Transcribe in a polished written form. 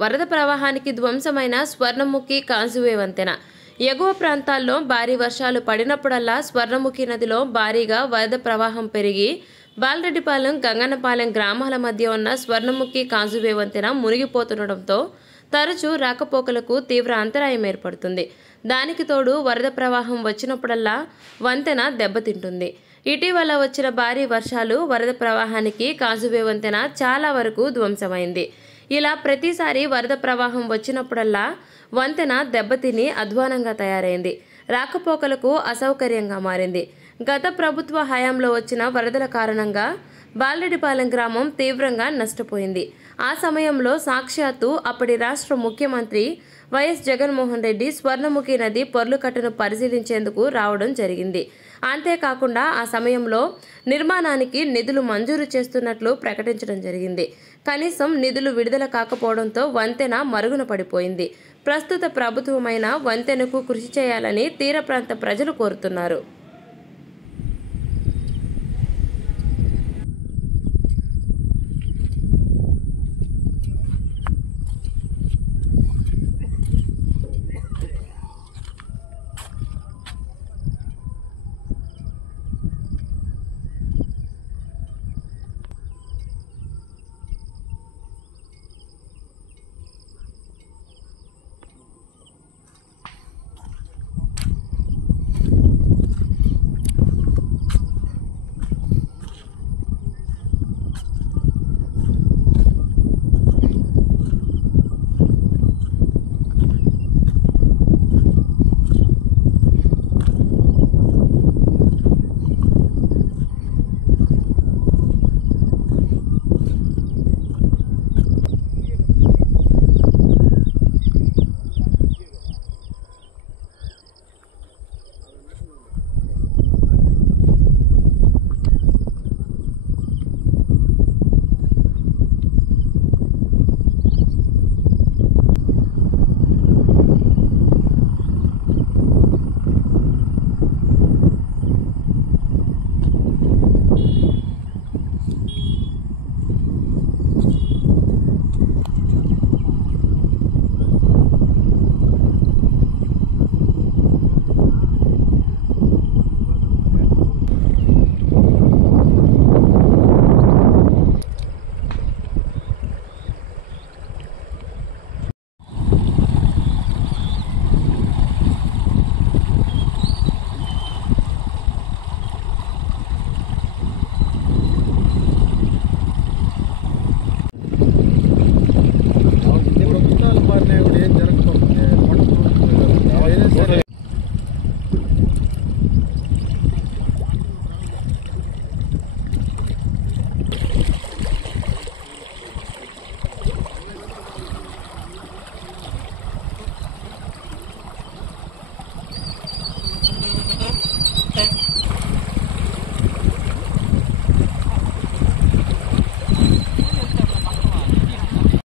వరద ప్రవాహానికి ధ్వంసమైన స్వర్ణముఖి కాజువే వంతెన. ఎగువ ప్రాంతాల్లో భారీ వర్షాలు పడినప్పుడల్లా స్వర్ణముఖి నదిలో భారీగా వరద ప్రవాహం పెరిగి బాలరెడ్డిపాలెం, గంగన్నపాలెం గ్రామాల మధ్య ఉన్న స్వర్ణముఖి కాజువే వంతెన మునిగిపోతుండటంతో తరచూ రాకపోకలకు తీవ్ర అంతరాయం ఏర్పడుతుంది. దానికి తోడు వరద ప్రవాహం వచ్చినప్పుడల్లా వంతెన దెబ్బతింటుంది. ఇటీవల వచ్చిన భారీ వర్షాలు వరద ప్రవాహానికి కాజువే వంతెన చాలా వరకు ధ్వంసమైంది. ఇలా ప్రతిసారి వరద ప్రవాహం వచ్చినప్పుడల్లా వంతెన దెబ్బతిని అధ్వానంగా తయారైంది. రాకపోకలకు అసౌకర్యంగా మారింది. గత ప్రభుత్వ హయాంలో వచ్చిన వరదల కారణంగా బాలరెడ్డిపాలెం గ్రామం తీవ్రంగా నష్టపోయింది. ఆ సమయంలో సాక్షాత్తు అప్పటి రాష్ట్ర ముఖ్యమంత్రి వైఎస్ జగన్మోహన్ రెడ్డి స్వర్ణముఖి నది పొర్లుకట్టను పరిశీలించేందుకు రావడం జరిగింది. అంతేకాకుండా ఆ సమయంలో నిర్మాణానికి నిధులు మంజూరు చేస్తున్నట్లు ప్రకటించడం జరిగింది. కనీసం నిధులు విడుదల కాకపోవడంతో వంతెన మరుగున పడిపోయింది. ప్రస్తుత ప్రభుత్వమైన వంతెనకు కృషి చేయాలని తీర ప్రాంత ప్రజలు కోరుతున్నారు.